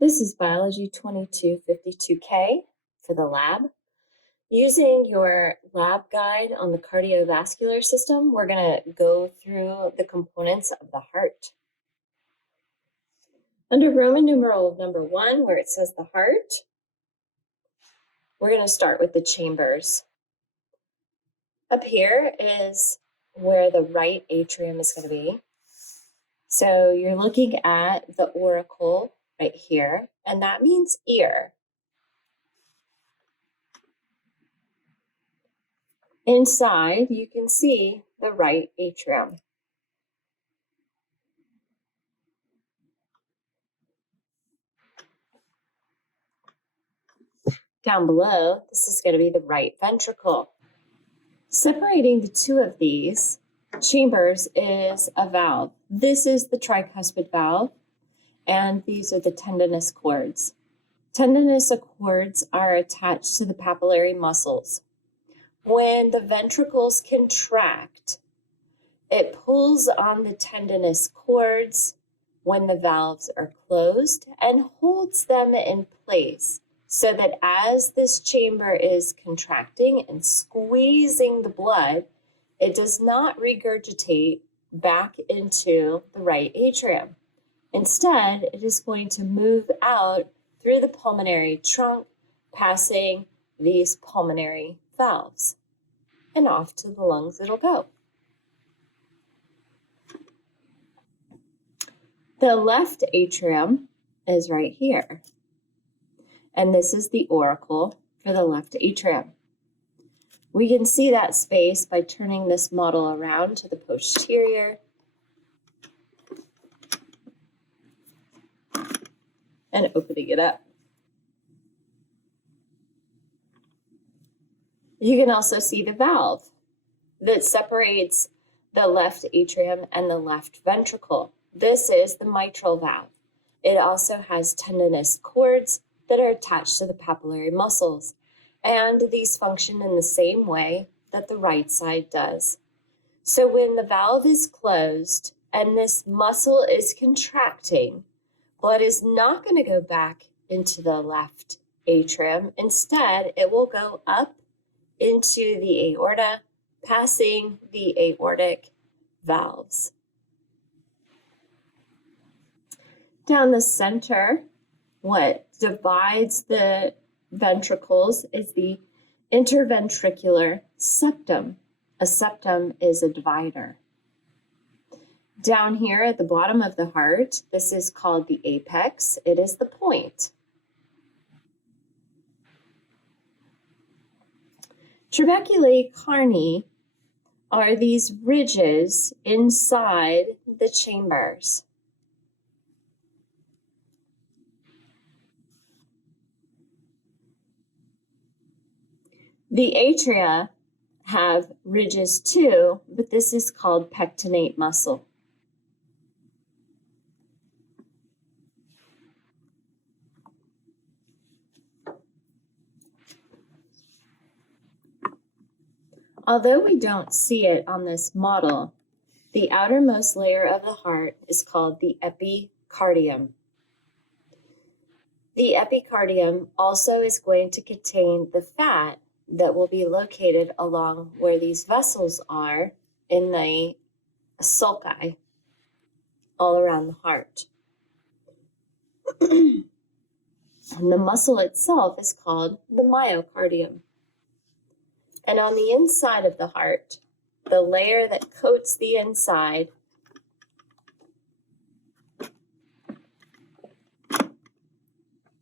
This is Biology 2252K for the lab. Using your lab guide on the cardiovascular system, we're going to go through the components of the heart. Under Roman numeral number 1, where it says the heart, we're going to start with the chambers. Up here is where the right atrium is going to be. So you're looking at the auricle right here, and that means ear. Inside, you can see the right atrium. Down below, this is going to be the right ventricle. Separating the two of these chambers is a valve. This is the tricuspid valve, and these are the tendinous cords. Tendinous cords are attached to the papillary muscles. When the ventricles contract, it pulls on the tendinous cords when the valves are closed and holds them in place so that as this chamber is contracting and squeezing the blood, it does not regurgitate back into the right atrium. Instead, it is going to move out through the pulmonary trunk, passing these pulmonary valves, and off to the lungs it'll go. The left atrium is right here, and this is the auricle for the left atrium. We can see that space by turning this model around to the posterior and opening it up. You can also see the valve that separates the left atrium and the left ventricle. This is the mitral valve. It also has tendinous cords that are attached to the papillary muscles, and these function in the same way that the right side does. So when the valve is closed and this muscle is contracting, blood is not going to go back into the left atrium. Instead, it will go up into the aorta, passing the aortic valves. Down the center, what divides the ventricles is the interventricular septum. A septum is a divider. Down here at the bottom of the heart, this is called the apex. It is the point. Trabeculae carni are these ridges inside the chambers. The atria have ridges too, but this is called pectinate muscle. Although we don't see it on this model, the outermost layer of the heart is called the epicardium. The epicardium also is going to contain the fat that will be located along where these vessels are in the sulci all around the heart. And the muscle itself is called the myocardium. And on the inside of the heart, the layer that coats the inside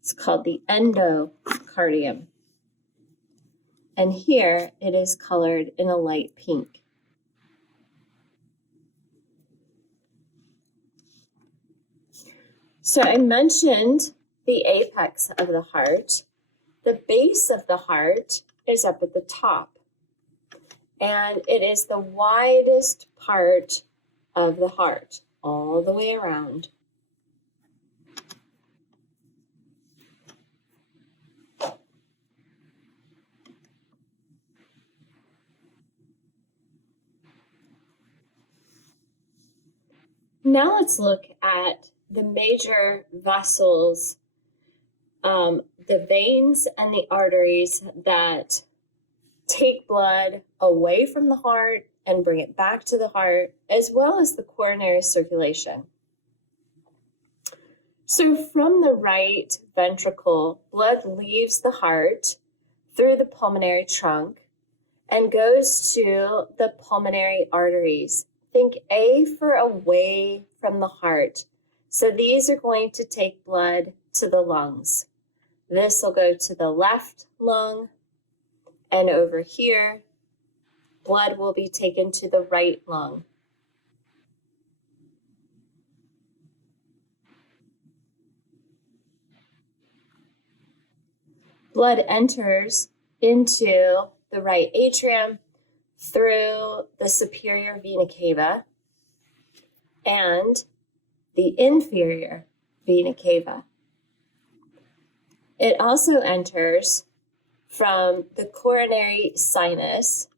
is called the endocardium. And here it is colored in a light pink. So I mentioned the apex of the heart. The base of the heart is up at the top, and it is the widest part of the heart all the way around. Now let's look at the major vessels the veins and the arteries that take blood away from the heart and bring it back to the heart, as well as the coronary circulation. So from the right ventricle, blood leaves the heart through the pulmonary trunk and goes to the pulmonary arteries. Think A for away from the heart. So these are going to take blood to the lungs. This will go to the left lung, and over here, blood will be taken to the right lung. Blood enters into the right atrium through the superior vena cava and the inferior vena cava. It also enters from the coronary sinus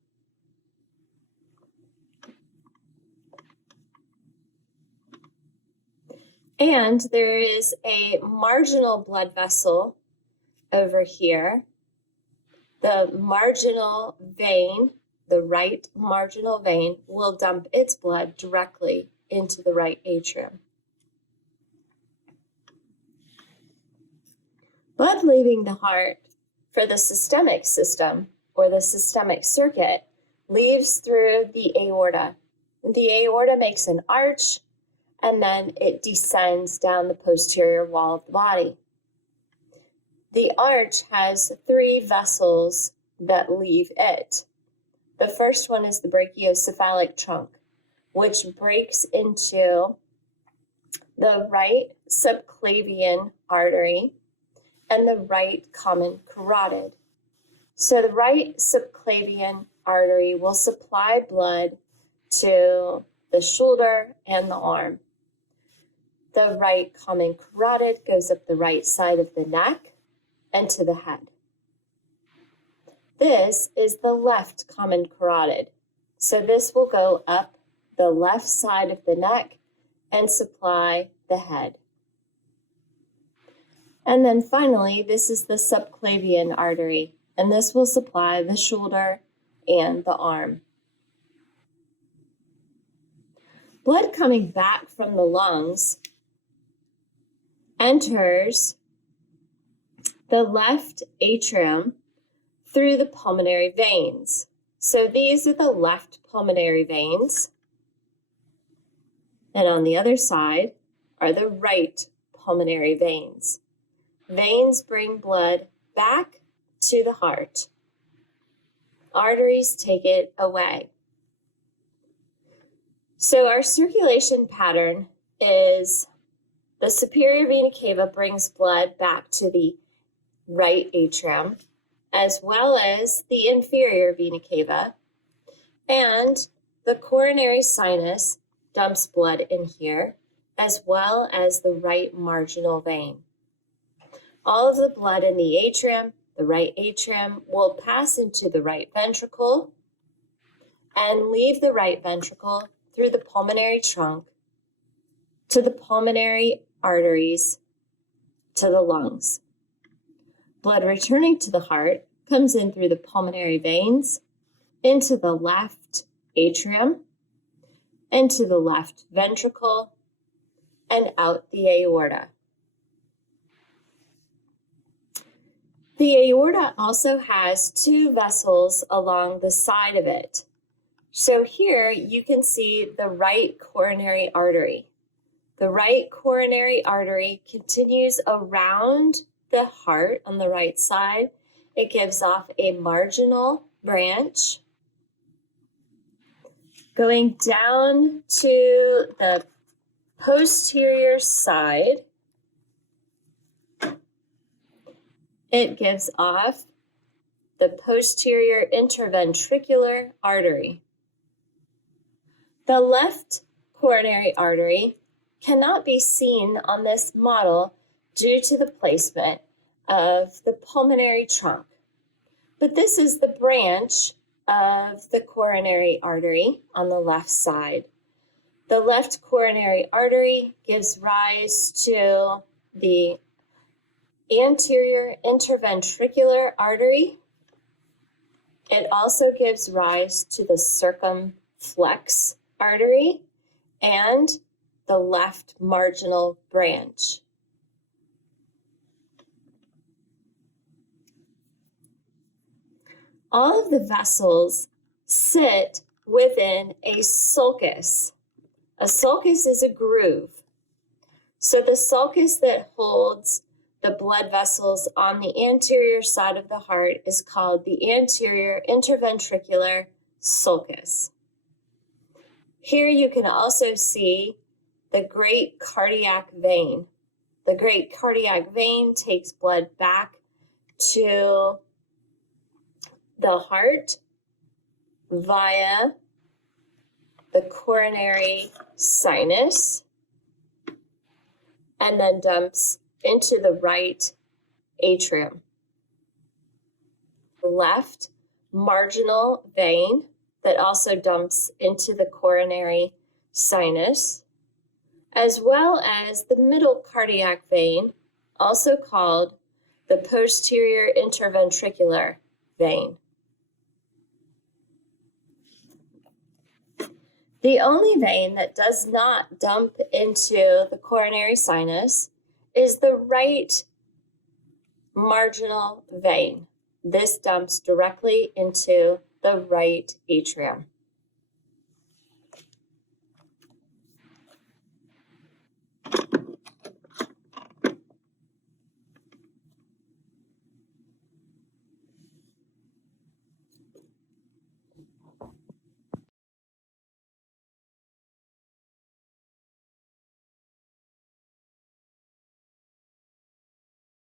and there is a marginal blood vessel over here. The marginal vein, the right marginal vein, will dump its blood directly into the right atrium. Blood leaving the heart for the systemic system or the systemic circuit leaves through the aorta. The aorta makes an arch and then it descends down the posterior wall of the body. The arch has 3 vessels that leave it. The first one is the brachiocephalic trunk, which breaks into the right subclavian artery and the right common carotid. So the right subclavian artery will supply blood to the shoulder and the arm. The right common carotid goes up the right side of the neck and to the head. This is the left common carotid. So this will go up the left side of the neck and supply the head. And then finally, this is the subclavian artery, and this will supply the shoulder and the arm. Blood coming back from the lungs enters the left atrium through the pulmonary veins. So these are the left pulmonary veins. And on the other side are the right pulmonary veins. Veins bring blood back to the heart. Arteries take it away. So our circulation pattern is the superior vena cava brings blood back to the right atrium, as well as the inferior vena cava, and the coronary sinus dumps blood in here, as well as the right marginal vein. All of the blood in the atrium, the right atrium, will pass into the right ventricle and leave the right ventricle through the pulmonary trunk to the pulmonary arteries to the lungs. Blood returning to the heart comes in through the pulmonary veins, into the left atrium, into the left ventricle, and out the aorta. The aorta also has 2 vessels along the side of it. So here you can see the right coronary artery. The right coronary artery continues around the heart on the right side. It gives off a marginal branch going down to the posterior side. It gives off the posterior interventricular artery. The left coronary artery cannot be seen on this model due to the placement of the pulmonary trunk. But this is the branch of the coronary artery on the left side. The left coronary artery gives rise to the anterior interventricular artery. It also gives rise to the circumflex artery and the left marginal branch. All of the vessels sit within a sulcus. A sulcus is a groove. So the sulcus that holds the blood vessels on the anterior side of the heart is called the anterior interventricular sulcus. Here you can also see the great cardiac vein. The great cardiac vein takes blood back to the heart via the coronary sinus and then dumps into the right atrium. The left marginal vein that also dumps into the coronary sinus, as well as the middle cardiac vein, also called the posterior interventricular vein. The only vein that does not dump into the coronary sinus is the right marginal vein. This dumps directly into the right atrium.